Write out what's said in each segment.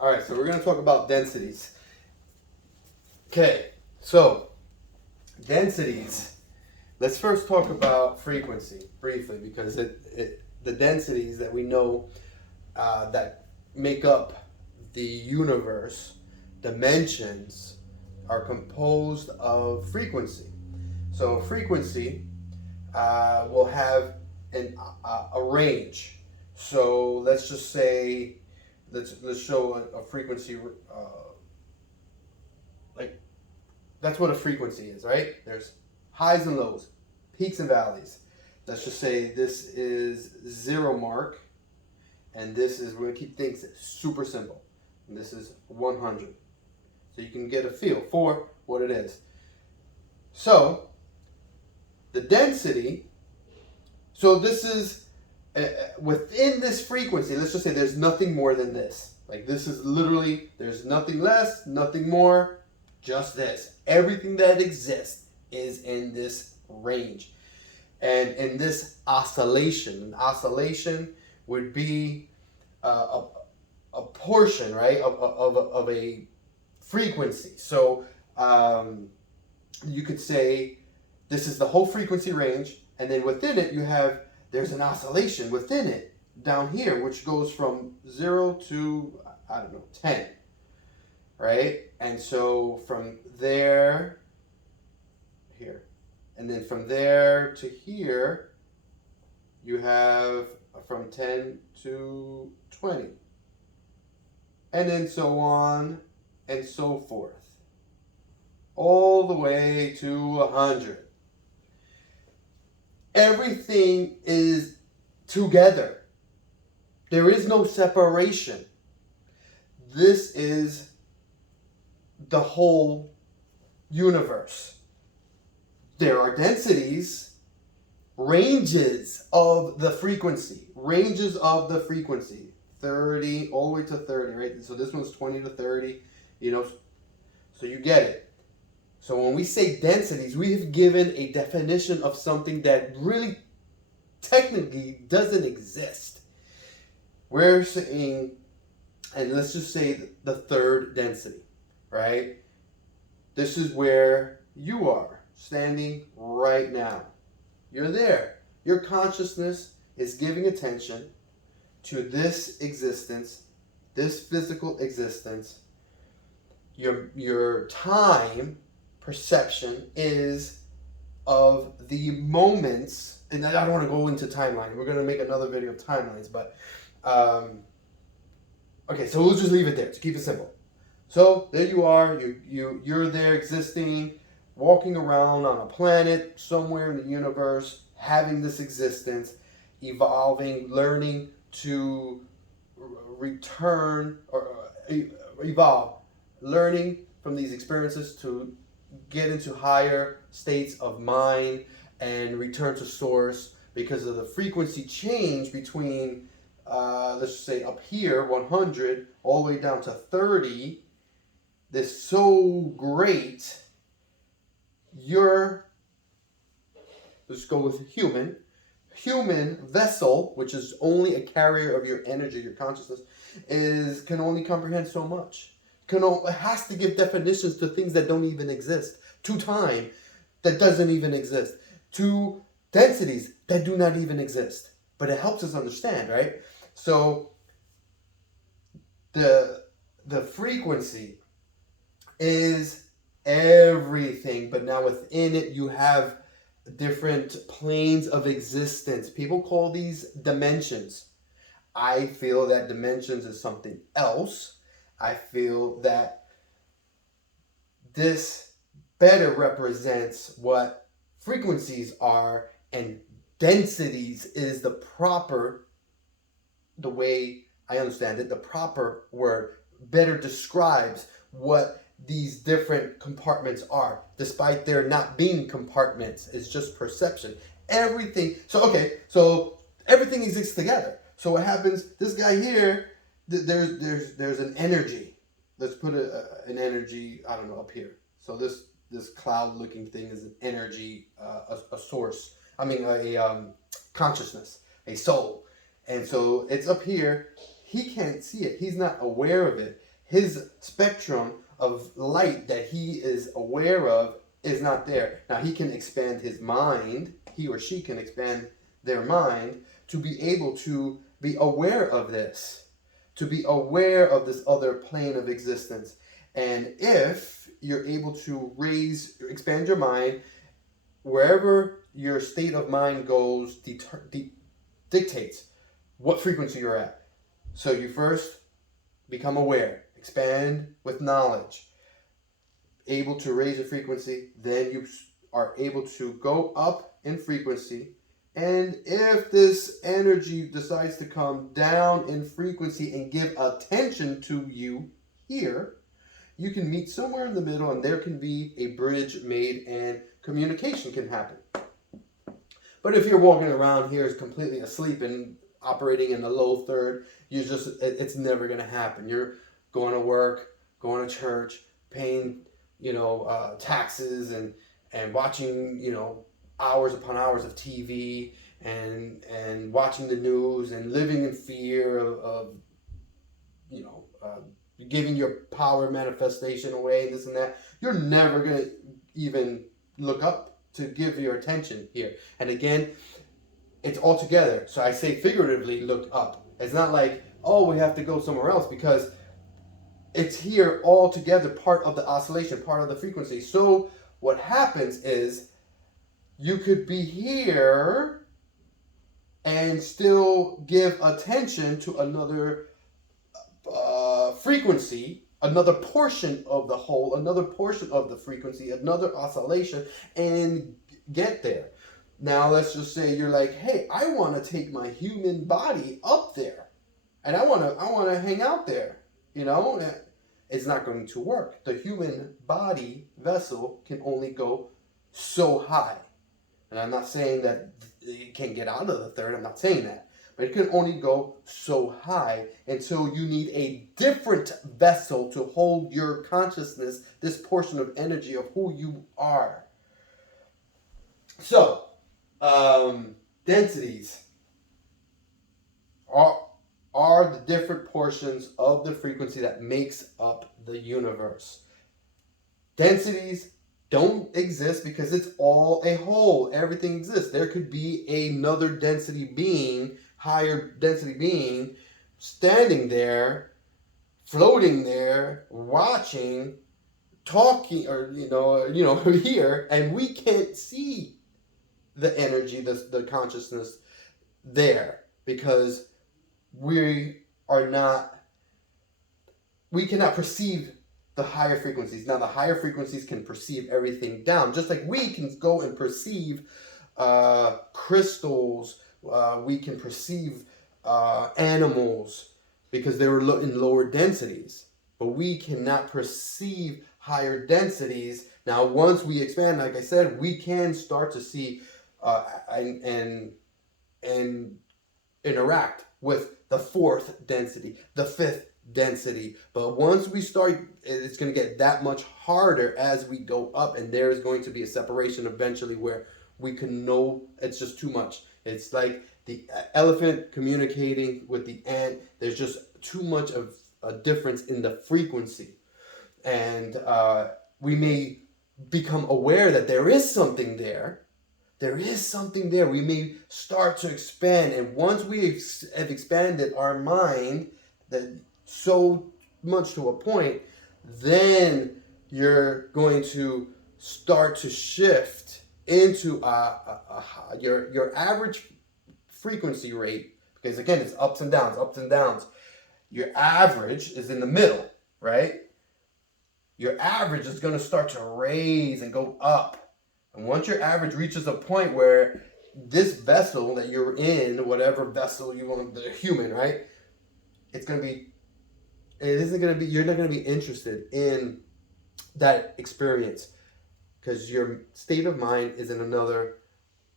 All right, so we're going to talk about densities. Okay, so densities. Let's first talk about frequency briefly because the densities that we know that make up the universe, dimensions, are composed of frequency. So frequency will have a range. So let's just say let's show a frequency like that's what a frequency is, right? There's highs and lows, peaks and valleys. Let's just say this is 0 mark, and this is, we're gonna keep things super simple. And this is 100. So you can get a feel for what it is. So the density, so this is within this frequency, let's just say there's nothing more than this. Like this is literally, there's nothing less, nothing more, just this. Everything that exists is in this range. And in this oscillation, an oscillation would be a portion, right, of a frequency. So you could say this is the whole frequency range, and then within it there's an oscillation within it down here, which goes from 0 to, I don't know, 10, right? And so from there, here, and then from there to here, you have from 10 to 20, and then so on and so forth, all the way to 100. Everything is together. There is no separation. This is the whole universe. There are densities, ranges of the frequency, 30 all the way to 30, right? So this one's 20 to 30, so you get it. So when we say densities, we have given a definition of something that really technically doesn't exist. We're saying, and let's just say the third density, right? This is where you are standing right now. You're there. Your consciousness is giving attention to this existence, this physical existence. Your time perception is of the moments, and I don't want to go into timeline. We're going to make another video of timelines, but okay, so we'll just leave it there to keep it simple. So there you are, you're there existing, walking around on a planet somewhere in the universe, having this existence, evolving, learning to return or evolve, learning from these experiences to get into higher states of mind and return to source because of the frequency change between let's just say up here 100 all the way down to 30. This so great, let's go with human vessel, which is only a carrier of your energy, your consciousness, can only comprehend so much. It has to give definitions to things that don't even exist, to time that doesn't even exist, to densities that do not even exist. But it helps us understand, right? So the frequency is everything, but now within it you have different planes of existence. People call these dimensions. I feel that dimensions is something else. I feel that this better represents what frequencies are, and densities is the way I understand it, the proper word, better describes what these different compartments are, despite there not being compartments. It's just perception. Everything. So everything exists together. So what happens? This guy here, there's an energy. Let's put an energy, I don't know, up here. So this cloud-looking thing is an energy, a source. I mean, a consciousness, a soul. And so it's up here. He can't see it. He's not aware of it. his spectrum of light that he is aware of is not there. Now he can expand his mind, he or she can expand their mind to be able to be aware of this, to be aware of this other plane of existence. And if you're able to expand your mind, wherever your state of mind goes dictates what frequency you're at. So you first become aware, expand with knowledge, able to raise your frequency, then you are able to go up in frequency. And if this energy decides to come down in frequency and give attention to you here, you can meet somewhere in the middle, and there can be a bridge made and communication can happen. But if you're walking around here is completely asleep and operating in the low third, it's never going to happen. You're going to work, going to church, paying, taxes and watching, hours upon hours of TV and watching the news and living in fear of giving your power manifestation away and this and that. You're never going to even look up to give your attention here. And again, it's all together. So I say figuratively look up. It's not like, oh, we have to go somewhere else, because it's here all together, part of the oscillation, part of the frequency. So what happens is you could be here and still give attention to another frequency, another portion of the whole, another portion of the frequency, another oscillation, and get there. Now let's just say you're like, hey, I want to take my human body up there, and I want to hang out there. It's not going to work. The human body vessel can only go so high. And I'm not saying that it can get out of the third. I'm not saying that. But it can only go so high until you need a different vessel to hold your consciousness, this portion of energy of who you are. So, densities are the different portions of the frequency that makes up the universe. Densities don't exist because it's all a whole. Everything exists. There could be another density being, higher density being, standing there, floating there, watching, talking, or here, and we can't see the energy, the consciousness there, because we cannot perceive the higher frequencies. Now the higher frequencies can perceive everything down, just like we can go and perceive crystals, we can perceive animals, because they were in lower densities, but we cannot perceive higher densities. Now once we expand, like I said, we can start to see and interact with the fourth density, the fifth density. But once we start, it's going to get that much harder as we go up, and there is going to be a separation eventually where we can know it's just too much. It's like the elephant communicating with the ant. There's just too much of a difference in the frequency, and we may become aware that there is something there. There is something there. We may start to expand, and once we have expanded our mind that so much to a point, then you're going to start to shift into your average frequency rate, because again, it's ups and downs, ups and downs. Your average is in the middle, right? Your average is going to start to raise and go up. And once your average reaches a point where this vessel that you're in, whatever vessel you want, the human, right? You're not going to be interested in that experience, because your state of mind is in another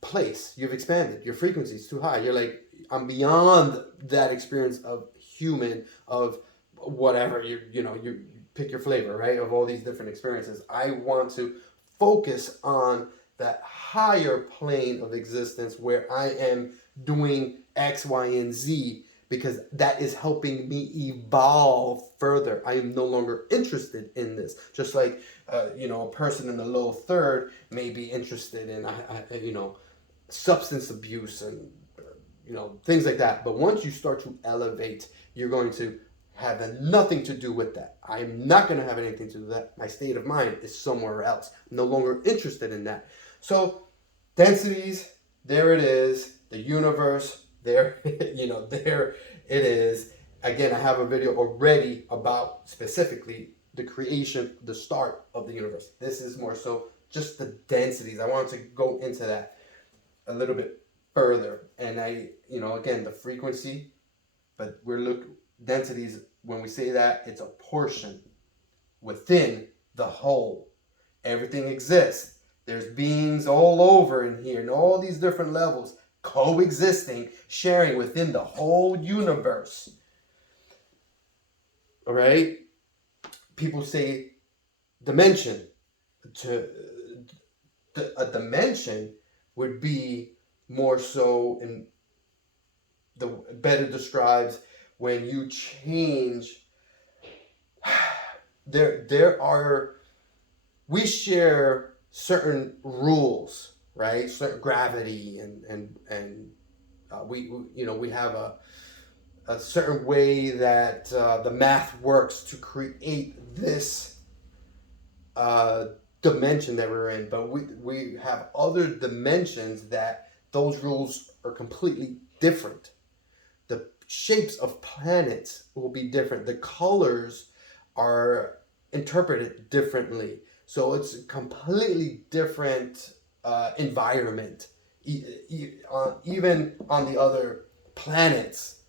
place. You've expanded. Your frequency is too high. You're like, I'm beyond that experience of human, of whatever, you pick your flavor, right? Of all these different experiences. I want to focus on that higher plane of existence where I am doing X, Y, and Z, because that is helping me evolve further. I am no longer interested in this. Just like, a person in the low third may be interested in, substance abuse and, things like that. But once you start to elevate, you're going to have nothing to do with that. I'm not going to have anything to do with that. My state of mind is somewhere else. I'm no longer interested in that. So densities, there it is. The universe, there, there it is. Again, I have a video already about specifically the creation, the start of the universe. This is more so just the densities. I wanted to go into that a little bit further. And again, the frequency, but densities, when we say that, it's a portion within the whole. Everything exists. There's beings all over in here, and all these different levels coexisting, sharing within the whole universe. All right? People say dimension. A dimension would be more so, in the better describes when you change. We share certain rules, right? Certain gravity and we have a certain way that the math works to create this dimension that we're in. But we have other dimensions that those rules are completely different. The shapes of planets will be different. The colors are interpreted differently. So it's a completely different environment, even on the other planets.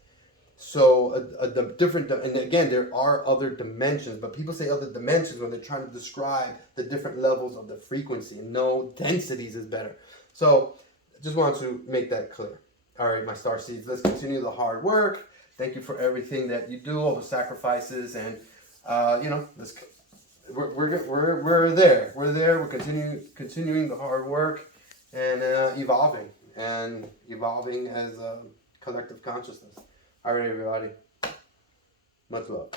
So and again, there are other dimensions, but people say other dimensions when they're trying to describe the different levels of the frequency. No, densities is better. So I just wanted to make that clear. All right, my star seeds, let's continue the hard work. Thank you for everything that you do, all the sacrifices, and we're there. We're there. We're continuing the hard work and evolving as a collective consciousness. All right, everybody. Much love.